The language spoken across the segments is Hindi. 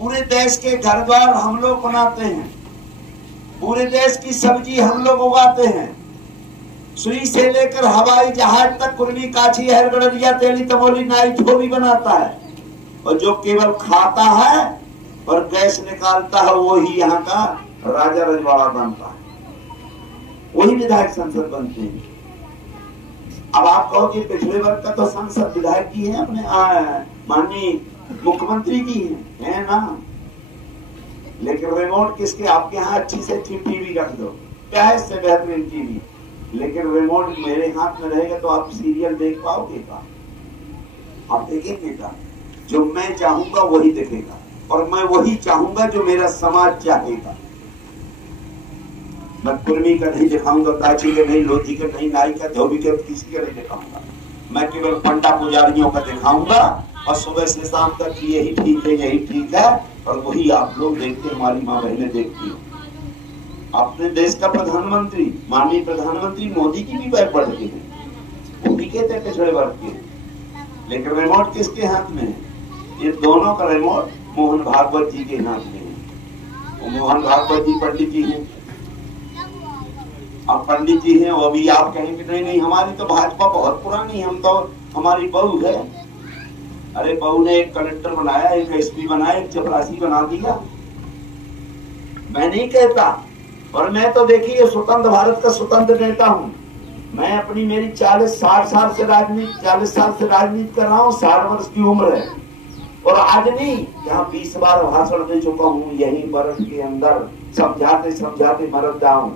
पूरे देश के घर द्वार हम लोग बनाते हैं, पूरे देश की सब्जी हम लोग उगाते हैं, सुई से लेकर हवाई जहाज तक कुर्मी काछी हर गड़रिया तेली तमोली नाई धोबी बनाता है। और जो केवल खाता है और गैस निकालता है वही यहाँ का राजा रजवाड़ा बनता है, वही विधायक संसद बनते हैं। अब आप कहो कि पिछड़े वर्ग का तो संसद विधायक की है, अपने माननीय मुख्यमंत्री की है ना, लेकिन रिमोट किसके? आपके यहाँ अच्छी से अच्छी टीवी रख दो, क्या है इससे बेहतरीन टीवी, लेकिन रिमोट मेरे हाथ में रहेगा तो आप सीरियल देख पाओगे का? आप देखेंगे का? जो मैं चाहूंगा वही देखेगा, और मैं वही चाहूंगा जो मेरा समाज चाहेगा। मैं कुर्मी का नहीं दिखाऊंगा, काची का नहीं, लोधी का नहीं, नाई का, धोबी का, किसी का नहीं दिखाऊंगा। मैं केवल पंडा पुजारियों का दिखाऊंगा, और सुबह से शाम तक यही ठीक है, यही ठीक है, और वही आप लोग देखते, हमारी माँ बहनें देखती हैं। अपने देश का प्रधानमंत्री, माननीय प्रधानमंत्री मोदी की भी बैठ बढ़ती है, वो भी कहते हैं पिछड़े वर्ग के, लेकिन रिमोट किसके हाथ में है? ये दोनों का रिमोट मोहन भागवत जी के हाथ में है। वो मोहन भागवत जी पंडित जी हैं, अब पंडित जी हैं, वो भी आप कहेंगे नहीं नहीं हमारी तो भाजपा बहुत पुरानी, हम तो, हमारी बहू है। अरे बहू ने एक कलेक्टर बनाया, एक एसपी बनाया, एक चपरासी बना दिया। मैं नहीं कहता, और मैं तो देखिए स्वतंत्र भारत का स्वतंत्र नेता हूँ। मैं अपनी मेरी 40-60 साल से राजनीति, 40 साल से राजनीति कर रहा हूँ, 60 वर्ष की उम्र है, और आज नहीं, यहाँ 20 बार भाषण दे चुका हूँ, यही वर्ष के अंदर समझाते समझाते मर जाऊं।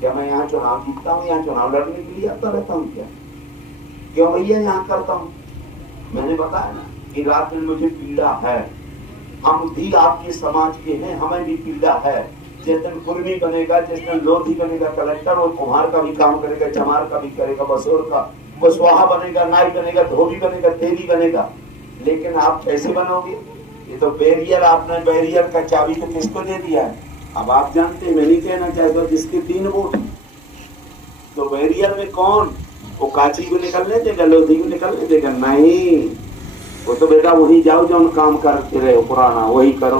क्या मैं यहाँ चुनाव जीतता हूँ, यहाँ चुनाव लड़ने के लिए आता रहता हूँ क्या? क्यों भैया यहाँ करता हूँ? मैंने बताया ना कि रात में मुझे पीड़ा है, हम भी आपके समाज के हैं, हमें भी पीड़ा है। जिस दिन कुर्मी बनेगा, जिस दिन लोधी बनेगा कलेक्टर, और कुम्हार का भी काम करेगा, चमार का भी करेगा, बसोर का, कुशवाहा बनेगा, नाई बनेगा, धोबी बनेगा, तेली बनेगा। लेकिन आप कैसे बनोगे? ये तो बैरियर, आपने बैरियर का चाबी तो किसको दे दिया है? अब आप जानते हैं, मैं नहीं कहना चाहता, जिसके 3 वोट, तो बैरियर में कौन? वो काची को निकलने देगा, लोधी को निकलने देगा? नहीं, वो तो बेटा वही जाओ जो उन काम करते रहे पुराना, वही करो।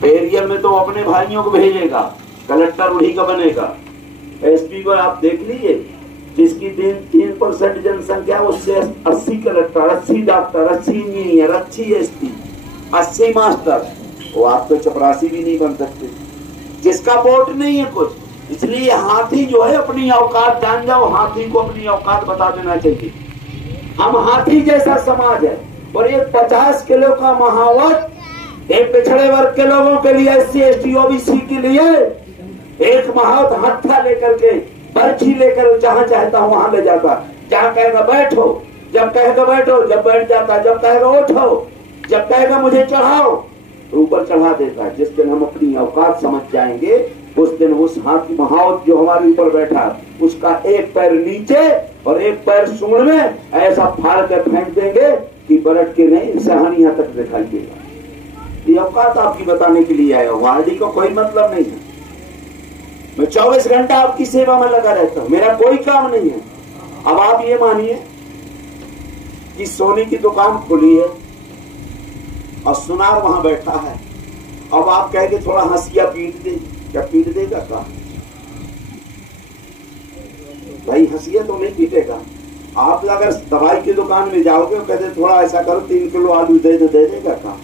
बैरियर में तो अपने भाइयों को भेजेगा, कलेक्टर वही का बनेगा। एसपी को आप देख लीजिए, जिसकी 3% जनसंख्या, उससे 80 collector, 80 doctor, 80 engineer, 80 SP, 80 master, वो आप तो चपरासी भी नहीं बन सकते, जिसका वोट नहीं है कुछ। इसलिए हाथी जो है अपनी औकात जान जाओ, हाथी को अपनी औकात बता देना चाहिए। हम हाथी जैसा समाज है, और ये 50 किलो का महावत एक पिछड़े वर्ग के लोगों के लिए, SC ST OBC के लिए एक महावत हत्था लेकर के, बर्छी लेकर जहां चाहता हूं वहां ले जाता। जहां कहेगा बैठो, जब कहेगा बैठो, जब बैठ जाता, जब कहेगा उठो, जब कहेगा मुझे चढ़ाओ, ऊपर चढ़ा देता है। जिस दिन हम अपनी औकात समझ जाएंगे, उस दिन उस हाथी महावत जो हमारे ऊपर बैठा, उसका एक पैर नीचे और एक पैर सूंड में ऐसा फाड़ कर फेंक देंगे कि बरट के नहीं, सहनिया तक दिखाई देगा। ये औकात आपकी बताने के लिए आया, वार्डी को कोई मतलब नहीं है। मैं 24 घंटा आपकी सेवा में लगा रहता हूं, मेरा कोई काम नहीं है। अब आप ये मानिए कि सोने की दुकान खुली है और सुनार वहां बैठा है, अब आप कहेंगे थोड़ा हंसिया पीट दे, क्या पीट देगा? का भाई हंसिया तो नहीं पीटेगा। आप अगर दवाई की दुकान में जाओगे, कहते थोड़ा ऐसा करो, 3 किलो आलू दे देगा का?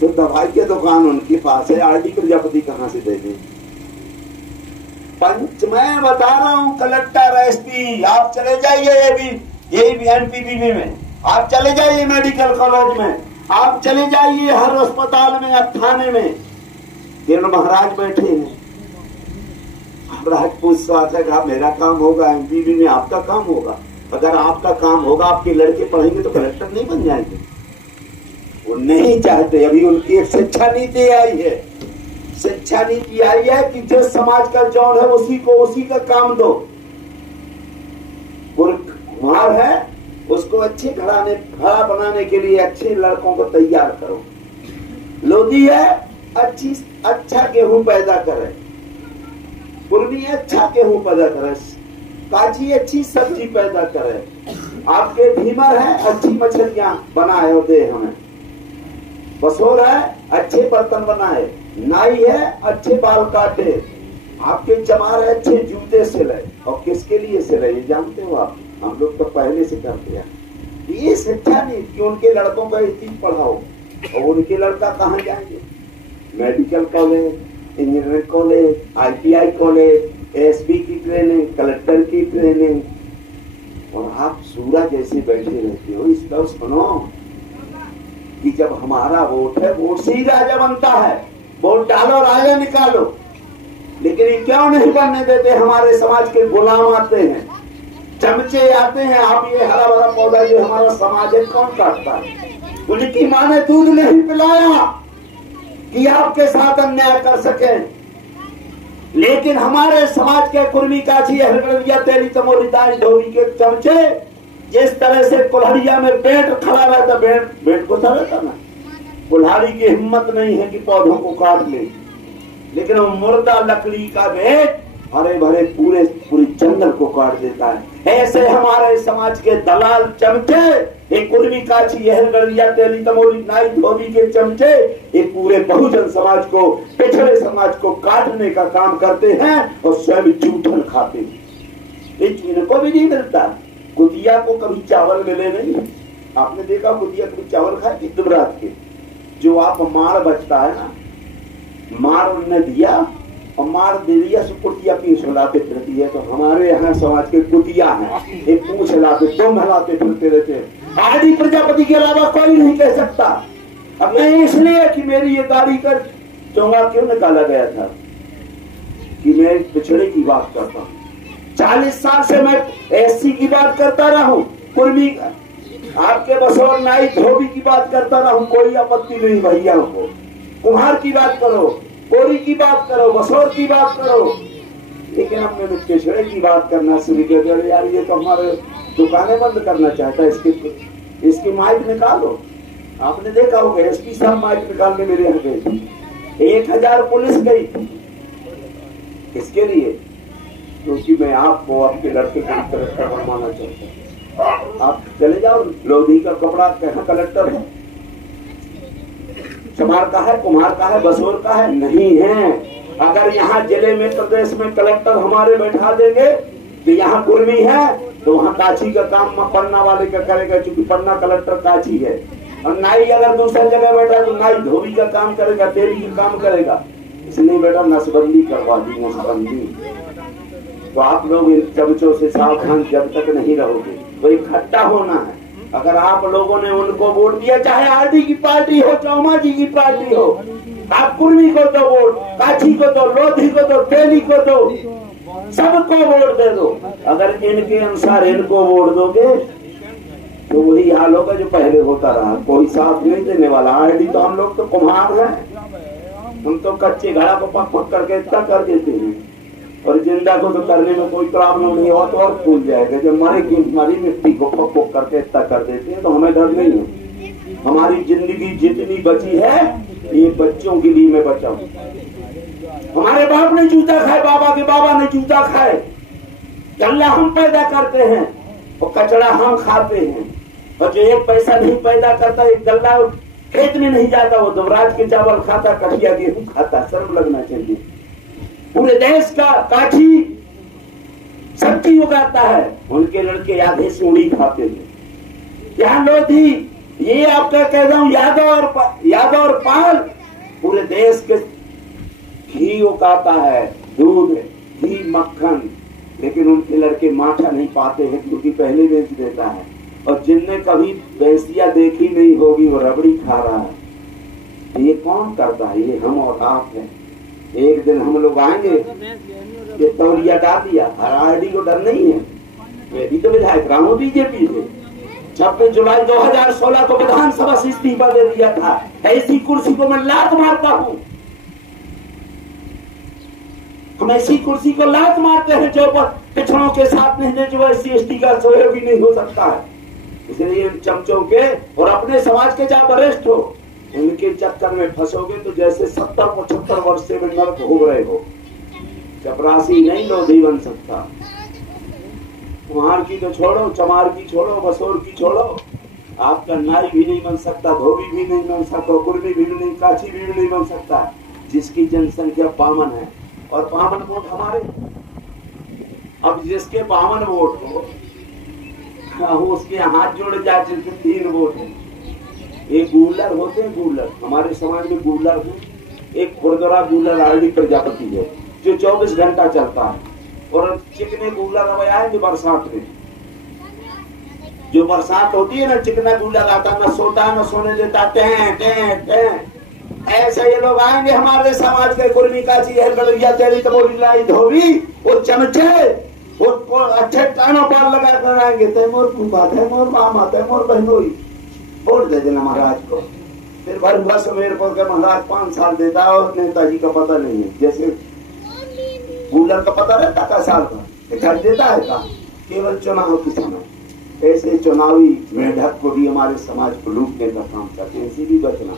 तो दवाई की दुकान उनके पास है, आरडी प्रजापति कहां से दे दे? पंच मैं बता रहा हूं, कलेक्टर एसपी आप चले जाइए, ये भी NPPB में आप चले जाइए, मेडिकल कॉलेज में आप चले जाइए, हर अस्पताल में, अब थाने में तीनों महाराज बैठे हैं। राजपूत शासक, आप मेरा काम होगा, MPPB में आपका काम होगा। अगर आपका काम होगा, आपके लड़के पढ़ेंगे तो कलेक्टर नहीं बन जाएंगे। वो नहीं चाहते। अभी उनकी एक शिक्षा नीति आई है, शिक्षा नीति आई है कि जो समाज का जौन है उसी को उसी का काम दो। कुम्हार है, उसको अच्छे खड़ा बनाने के लिए अच्छे लड़कों को तैयार करो। लोधी है, अच्छा गेहूं पैदा करे, कुर्मी अच्छा गेहूं पैदा करे, काची अच्छी सब्जी पैदा करे, आपके भीमर है अच्छी मछलियां बनाए और दे हमें। बसोर है अच्छे बर्तन बनाए, नाई है अच्छे बाल काटे, आपके चमार है अच्छे जूते सिले। और किसके लिए सिले ये जानते हो आप? हम लोग तो पहले से करते हैं। ये शिक्षा नहीं कि उनके लड़कों को ये चीज पढ़ाओ, और उनके लड़का कहाँ जाएंगे? Medical college, engineering college, ITI college, SB की ट्रेनिंग, कलेक्टर की ट्रेनिंग, और आप सूरा जैसे बैठे रहते हो। इसका सुनो कि जब हमारा वोट है, वोट से ही राजा बनता है। वोट डालो राजा निकालो, लेकिन ये क्यों नहीं बनने देते? हमारे समाज के गुलाम आते हैं, चमचे आते हैं। आप ये हरा भरा पौधा जो हमारा समाज है कौन काटता है? उनकी माँ ने दूध नहीं पिलाया कि आपके साथ अन्याय कर सके, लेकिन हमारे समाज के कुर्मी काछी हरगड़िया तेरी तमोरी दाई धोबी के चमचे जिस तरह से कुल्हाड़िया में पेट खड़ा रहता, पेट को रहता ना, कुल्हाड़ी की हिम्मत नहीं है कि पौधों को काट ले, लेकिन वो मुर्दा लकड़ी का पेट हरे भरे पूरी जंगल को काट देता है। ऐसे हमारे समाज के दलाल चमचे, एक कुर्मी काछी यहरगड़िया तेली तमोली नाई धोबी के चमचे एक पूरे बहुजन समाज को, पिछड़े समाज को काटने का काम करते हैं और स्वयं जूठन खाते हैं। इनको भी नहीं मिलता। कुतिया को कभी चावल मिले नहीं। आपने देखा कुतिया कभी चावल खाए कि दुबरात के? जो आप मार बचता है ना, मार उन्होंने दिया और मार दे दिया, सो कुतिया पीछ हिलाते फिरती है। तो हमारे यहाँ समाज के कुतिया हैं, एक पूछ हिलाते, तुम हिलाते फिरते रहते हैं। आदि प्रजापति के अलावा कोई नहीं कह सकता। अब मैं इसलिए कि मेरी ये दाढ़ी का चोंगा क्यों निकाला गया था कि मैं पिछड़े की बात करता हूँ। 40 साल से मैं SC की बात करता रहा हूँ, कुर्मी आपके बसोर नाई धोबी की बात करता रहा हूँ, कोई आपत्ति नहीं भैया को। कुम्हार की बात करो, कोरी की बात करो, बसोर की बात करो, लेकिन हमने पिछड़े की बात करना शुरू कर दिया। यार ये तो हमारे दुकानें बंद करना चाहता है, इसकी माइक निकालो। आपने देखा होगा SP साहब माइक निकालने मेरे यहाँ गए थे, 1000 पुलिस गई थी। किसके लिए? क्योंकि मैं आपको आपके लड़के को कलेक्टर बनवाना चाहता हूँ। आप चले जाओ, लोधी का कपड़ा कहाँ कलेक्टर है? चमार का है, कुम्हार का है, बसोर का है? नहीं है। अगर यहाँ जिले में प्रदेश में कलेक्टर हमारे बैठा देंगे कि यहाँ कुर्मी है, तो वहाँ काछी का काम पन्ना वाले का करेगा, क्योंकि पन्ना कलेक्टर काछी है। और नाई अगर दूसरी जगह बैठा तो नाई धोबी का काम करेगा, तेली का काम करेगा। इसलिए बेटा नसबंदी करवा दी, नसबंदी। तो आप लोग इन चमचों से सावधान जब तक नहीं रहोगे, तो इकट्ठा होना है। अगर आप लोगों ने उनको वोट दिया, चाहे RD की पार्टी हो, चौमा जी की पार्टी हो, आप कुर्मी को दो वोट, काछी को दो, लोधी को दो, तेली को दो, सबको वोट दे दो। अगर इनके अनुसार इनको वोट दोगे तो वही हाल होगा जो पहले होता रहा, कोई साथ नहीं देने वाला। RD तो हम लोग तो कुम्हार हैं, हम तो कच्चे घड़ा को पक पक करके इतना कर देते हैं, और जिंदा को तो करने में कोई प्रॉब्लम नहीं हो तो और फूल जाएगा। जब हमारी मिट्टी को पक पक करके इतना कर देते हैं तो हमें डर नहीं है। हमारी जिंदगी जितनी बची है ये बच्चों के लिए मैं बचाऊं। हमारे बाप ने जूता खाए, बाबा के बाबा ने जूता खाए, गल्ला हम पैदा करते हैं और कचड़ा हम खाते हैं। और जो एक पैसा नहीं पैदा करता, एक गल्ला खेत में नहीं जाता, वो दुबराज के चावल खाता, कठिया गेहूं खाता। शर्म लगना चाहिए। पूरे देश का काठी सब्जी उगाता है, उनके लड़के आधे सूढ़ी खाते हैं। यहाँ लोधी, ये आपका कह रहा हूँ, यादव और पाल पूरे देश के घी उगाता है, दूध, घी, मक्खन, लेकिन उनके लड़के माठा नहीं पाते हैं क्योंकि पहले बेच देता है। और जिनने कभी भैंसिया देखी नहीं होगी वो रबड़ी खा रहा है। ये कौन करता है? ये हम और आप हैं। एक दिन हम लोग आएंगे, ये तौलिया डाल दिया, RD को डर नहीं है। मैं भी तो विधायक रहा हूँ BJP से। 26 जुलाई 2016 को विधानसभा से इस्तीफा दे दिया था। ऐसी कुर्सी को मैं लात मारता हूँ। हम ऐसी कुर्सी को लात मारते हैं जो पिछड़ों के साथ नहीं, जो SC ST का सहयोगी नहीं हो सकता है। इसलिए इन चमचों के और अपने समाज के जहाँ वरिष्ठ हो, उनके चक्कर में फंसोगे तो जैसे 70-75 वर्ष से में नर्क हो रहे हो। चपरासी नहीं लोधी बन सकता। कुम्हार की तो छोड़ो, चमार की छोड़ो, बसोर की छोड़ो, आपका नाई भी नहीं बन सकता, धोबी भी नहीं बन सकता, कुर्मी भी नहीं, काछी भी नहीं बन सकता, जिसकी जनसंख्या 52 है और 52 वोट हमारे। अब जिसके 52 वोट हो उसके हाथ जोड़े जाए, जिसके 3 वोट है। एक गूलर होते हैं, गूलर हमारे समाज में गूलर है। एक खुरदरा गूलर आरडी प्रजापति है जो 24 घंटा चलता है। और चिकने गूलर अब आएंगे बरसात में, जो बरसात होती है ना, चिकना गूलर आता, न सोता न सोने देता, टें टें टें। ऐसे ये लोग आएंगे हमारे समाज के, कुर्मी काची है, गलरिया तेरी तबोली लाई धोबी, वो चमचे, वो अच्छे कानों पर लगा कर आएंगे। तैमूर फूफा, तैमूर मामा, तैमूर बहनोई, वोट दे देना महाराज को। फिर भर सवेर पर के महाराज 5 साल देता है और नेताजी का पता नहीं है। जैसे गूलर का पता रहता का साल का दिखाई देता है का, केवल चुनाव के समय। ऐसे चुनावी मेढक को भी हमारे समाज को लूटने का काम करते हैं। इसी भी बचना,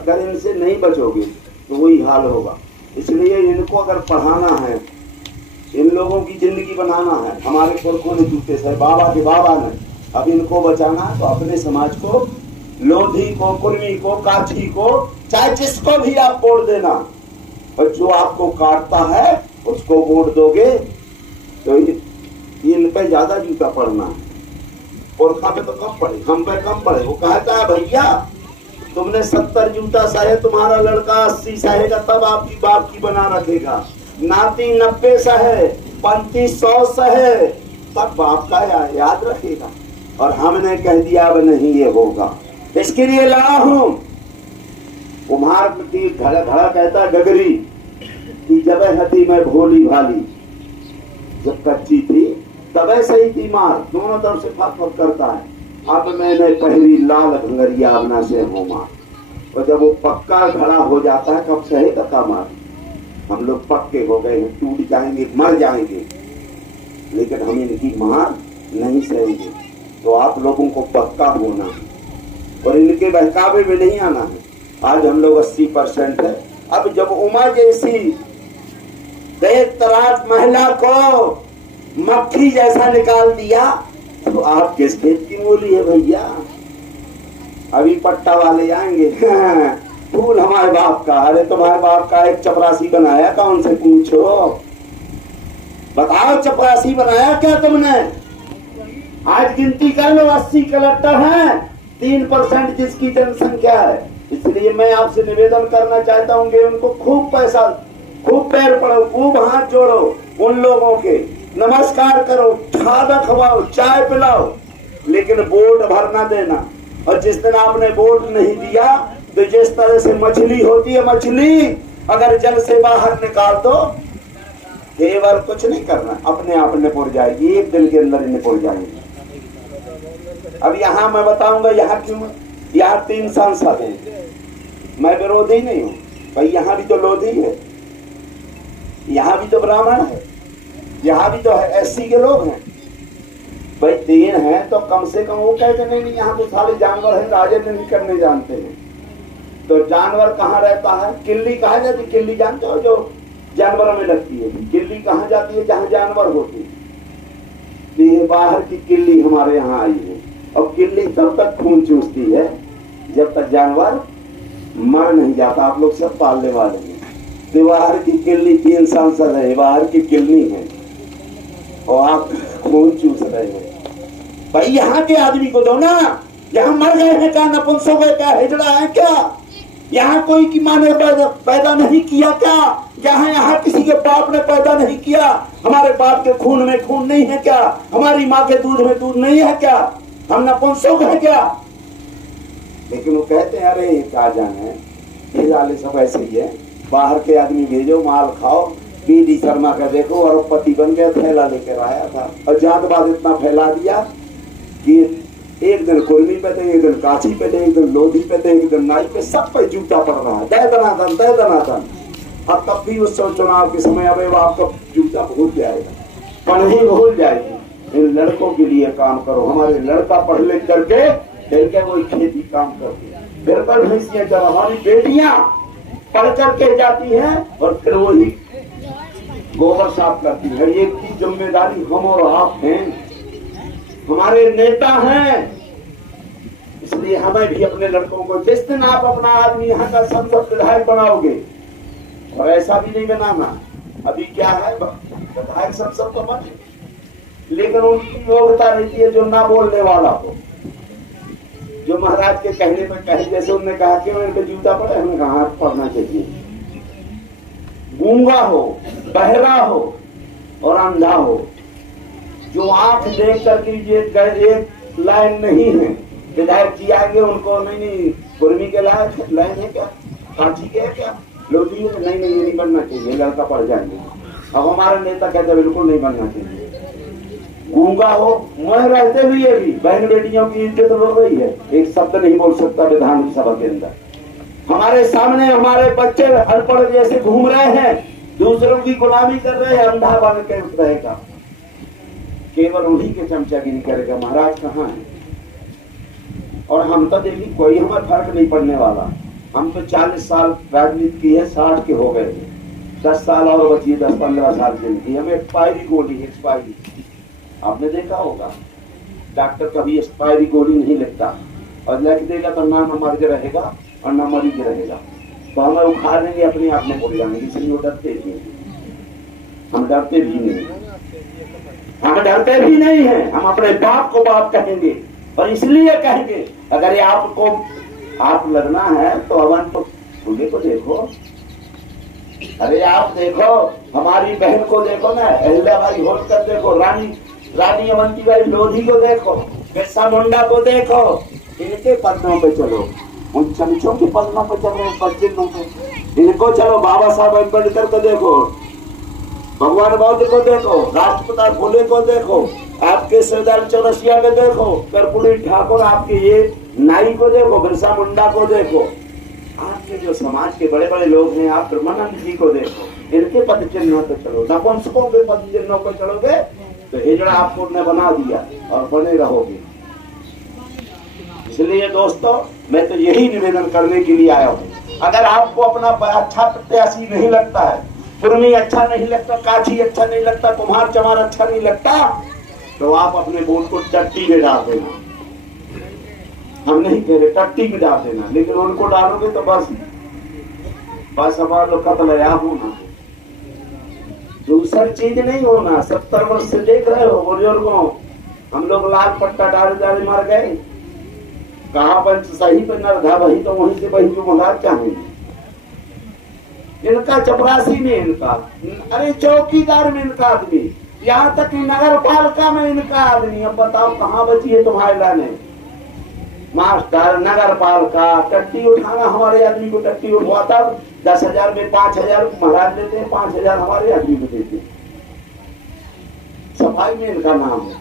अगर इनसे नहीं बचोगे तो वही हाल होगा। इसलिए इनको अगर पढ़ाना है, इन लोगों की जिंदगी बनाना है, हमारे पुरखों ने जूते से, बाबा के बाबा ने, अब इनको बचाना तो अपने समाज को, लोधी को, कुर्मी को, काठी को, चाहे जिसको भी आप वोट देना, और जो आपको काटता है उसको वोट दोगे तो इन पे ज्यादा जूता पड़ना है। पुरखा पे तो कम पड़े, हम पे कम पड़े। वो कहता है भैया तुमने 70 जूता सहे, तुम्हारा लड़का 80 सहेगा, तब आपकी बाप की बना रखेगा। नाती 90 सहे, 35 100 सहे, तब बाप का याद रखेगा। और हमने कह दिया अब नहीं ये होगा, इसके लिए लड़ा हूं। कुम्हार की घड़ा कहता गगरी कि जब हती मैं भोली भाली, जब कच्ची थी तब सही थी मार, दोनों तरफ से फक फक करता है। अब मैंने पहली लाल भंगरिया अपना से हो मार। और जब वो पक्का घड़ा हो जाता है कब सहेगा का मार। हम लोग पक्के हो गए हैं, टूट जाएंगे, मर जाएंगे, लेकिन हम इनकी मार नहीं सहेंगे। तो आप लोगों को पक्का होना है और इनके बहकावे में नहीं आना है। आज हम लोग 80% है। अब जब उमा जैसी देख तरात महिला को मक्खी जैसा निकाल दिया तो आप किस खेत की मूली है भैया। अभी पट्टा वाले आएंगे फूल हमारे बाप का। अरे तुम्हारे बाप का एक चपरासी बनाया, कौन से पूछो, बताओ चपरासी बनाया क्या तुमने। आज गिनती कर लो, 80 कलेक्टर हैं, 3% जिसकी जनसंख्या है। इसलिए मैं आपसे निवेदन करना चाहता हूँ कि उनको खूब पैसा, खूब पैर पड़ो, खूब हाथ जोड़ो, उन लोगों के नमस्कार करो, खाना खवाओ, चाय पिलाओ, लेकिन वोट भरना देना। और जिस दिन आपने वोट नहीं दिया तो जिस तरह से मछली होती है, मछली अगर जल से बाहर निकाल दो, केवल कुछ नहीं करना, अपने आप निपुर जाएगी, एक दिन के अंदर निपुर जाएगी। अब यहाँ मैं बताऊंगा यहाँ क्यों, यहाँ 3 सांसद हैं। मैं विरोधी नहीं हूँ भाई, यहाँ भी तो लोधी है, यहाँ भी तो ब्राह्मण है, यहाँ भी तो SC के लोग हैं भाई। 3 हैं तो कम से कम वो कहते नहीं यहाँ तो सारे जानवर हैं, राजे नहीं करने जानते हैं। तो जानवर कहाँ रहता है, किल्ली कहा जाती, किल्ली जानते हो जो जानवरों में लगती है, किल्ली कहाँ जाती है, जहाँ जानवर होती है। ये बाहर की किल्ली हमारे यहाँ आई है, और किल्ली तब तक खून चूसती है जब तक जानवर मर नहीं जाता। आप लोग सब पालने वाले हैं। तो बाहर की किल्ली 3 सांसद है, बाहर की किल्ली है, और आप खून चूस रहे हैं भाई। यहाँ के आदमी को दो ना, यहाँ मर गए हैं क्या, नपुंसक है क्या, हिजड़ा है क्या, यहाँ कोई की माँ ने पैदा नहीं किया क्या, यहाँ किसी के बाप ने पैदा नहीं किया, हमारे बाप के खून में खून नहीं है क्या, हमारी माँ के दूध में दूध नहीं है क्या, हम नपुंसक है क्या। लेकिन वो कहते हैं अरे क्या जाने, ये वाले सब ऐसे ही है, बाहर के आदमी भेजो, माल खाओ। BD शर्मा का देखो, अरबपति बन गया, थैला लेकर आया था और जातवाद इतना फैला दिया कि एक दिन कुर्मी पे थे, एक दिन काशी पे थे, एक दिन लोधी पे थे, एक दिन नाई पे, सब पे जूता पड़ रहा है, दे दनादन दे दनादन। अब तब भी उस चुनाव के समय अब आपका जूता भूल जाएगा, पढ़ ही भूल जाएगी। इन लड़कों के लिए काम करो। हमारे लड़का पढ़ लिख करके फिर वही खेती काम करते, फिर पर भैंसियां चला, हमारी बेटियां पढ़ करके जाती हैं और फिर वही गोबर साफ करती है। ये की जिम्मेदारी हम और आप हैं, हमारे नेता हैं, इसलिए हमें भी अपने लड़कों को, जिस दिन आप अपना आदमी यहाँ का संसद विधायक बनाओगे, और ऐसा भी नहीं बनाना, अभी क्या है विधायक संसद तो बने, लेकिन उनकी योग्यता रहती है जो ना बोलने वाला हो, जो महाराज के कहने पर कहे। जैसे उन्होंने कहा कि मेरे जूता पड़े, हमने कहा हाथ पड़ना चाहिए। गूंगा हो, बहरा हो और अंधा हो, जो आंख देख करके एक लाइन नहीं है, विधायक जी आएंगे उनको नहीं कुर्मी के लाइन है क्या, कांची के है क्या, लोधी है, नहीं ये नहीं बनना चाहिए, लड़का पड़ जाएंगे। अब हमारा नेता कहते बिल्कुल नहीं बनना चाहिए। गूंगा हो, मुँह रहते हुए भी बहन बेटियों की इज्जत हो रही है, एक शब्द नहीं बोल सकता विधानसभा के अंदर। हमारे सामने हमारे बच्चे अनपढ़ जैसे घूम रहे हैं, दूसरों की गुलामी कर रहे हैं, अंधा बन के रहेगा, केवल उन्हीं के चमचागिरी करेगा। महाराज कहाँ है? और हम तो देखिए कोई हमें फर्क नहीं पड़ने वाला। हम तो 40 साल राजनीति की है, 60 के हो गए, 10 साल और बची, 10-15 साल जिंदगी। हमें एक्सपायरी गोली, एक्सपायरी आपने देखा होगा, डॉक्टर कभी एक्सपायरी गोली नहीं लिखता, और लिख देगा तो ना मर के रहेगा और ना मरी के रहेगा, तो हमें उखाड़ देंगे, अपने आप में बोल जाएंगे। इसलिए वो डरते भी नहीं, हम डरते भी नहीं, हम डरते भी नहीं है। हम अपने बाप को बाप कहेंगे, और इसलिए कहेंगे अगर ये आपको आप लगना है तो अवन तो दूल्हे को देखो, अरे आप देखो हमारी बहन को देखो ना, अहिल्याबाई होलकर देखो, रानी अवंतीबाई लोधी को देखो, बिरसा मुंडा को देखो, इनके पदों पे चलो, उन चमचों के पदों पे चलो, पदचिन्हों पे इनको चलो। बाबा साहब अम्बेडकर को देखो, भगवान बौद्ध को देखो, राष्ट्रपिता फुले को देखो, आपके सरदार चौरसिया को देखो, कर्पूरी ठाकुर, आपके ये नाई को देखो, बिरसा मुंडा को देखो, आपके जो समाज के बड़े बड़े लोग हैं, आप ब्रह्मानंद जी को देखो, इनके पद चिन्हों पे चलो। नपुंसकों के पद चिन्हों पे चलोगे तो हिजड़ा आपको ने बना दिया और बने रहोगे। इसलिए दोस्तों मैं तो यही निवेदन करने के लिए आया हूँ, अगर आपको अपना अच्छा प्रत्याशी नहीं लगता है, कुर्मी अच्छा नहीं लगता, काछी अच्छा नहीं लगता, कुम्हार चमार अच्छा नहीं लगता, तो आप अपने वोट को टट्टी में डाल देना। हम नहीं कह रहे टट्टी में डाल देना, लेकिन उनको डालोगे तो बस हमारा लोग कतलया होना, दूसरी चीज नहीं होना। 70 वर्ष से देख रहे हो बुजुर्गों, हम लोग लाल पट्टा डाले मर गए, कहाँ पंच सही पे न रधा वही तो वहीं से वही जो महाराज चाहेंगे। इनका चपरासी में इनका, अरे चौकीदार में इनका आदमी, यहाँ तक कि नगर पालिका में इनका आदमी। अब बताओ कहाँ बची है तुम्हारे लाने? मास्टर, नगर पालिका, टट्टी उठाना, हमारे आदमी को टट्टी उठवाता 10,000 में 5,000 महाराज देते हैं, 5,000 हमारे आदमी को देते हैं। सफाई में इनका नाम है,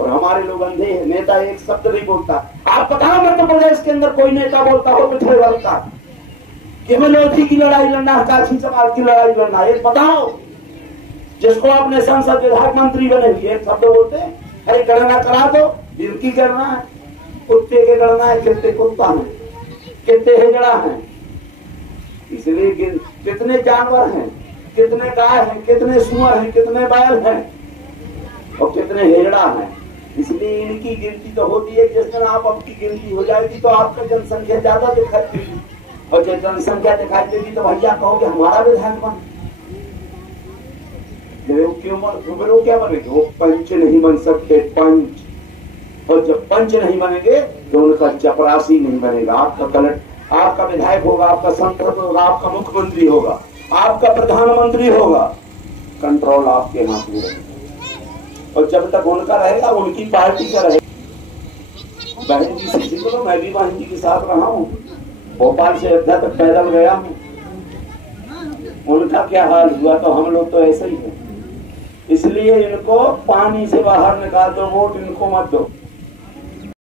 और हमारे लोग अंधे हैं, नेता एक शब्द नहीं बोलता। आप बताओ मध्य प्रदेश के अंदर कोई नेता बोलता हो पिछड़े वर्ग का कि हमें लोधी की लड़ाई लड़ना है, काछी समाज की लड़ाई लड़ना है? एक बताओ जिसको आपने संसद विधायक मंत्री बने, एक शब्द बोलते हैं अरे गणना करा दो, जिनकी करना है, कुत्ते के गणना है, कितने कुत्ता है, कितने हिजड़ा है। इसलिए कितने जानवर हैं, कितने गाय हैं, कितने सुअर हैं, कितने बैल हैं और कितने हिजड़ा हैं। इसलिए इनकी गिनती तो होती है। जिस दिन आप आपकी गिनती हो जाएगी तो आपका जनसंख्या ज्यादा दिखाई देगी, और जब जनसंख्या दिखाई देगी तो भैया कहोगे हमारा विधायक बन। क्यों क्या बनेंगे? वो पंच नहीं बन सकते, पंच। और जब पंच नहीं बनेंगे तो उनका चपरासी नहीं बनेगा। आपका कलेक्टर, आपका विधायक होगा, आपका सांसद होगा, आपका मुख्यमंत्री होगा, आपका प्रधानमंत्री होगा, कंट्रोल आपके हाथ में रहेगा। और जब तक उनका रहेगा, उनकी पार्टी का रहेगा। बहन जी से सीखो, मैं भी बहन जी के साथ रहा हूँ, भोपाल से अयोध्या तक पैदल गया हूँ। उनका क्या हाल हुआ, तो हम लोग तो ऐसे ही हैं। इसलिए इनको पानी से बाहर निकाल दो, वोट इनको मत दो।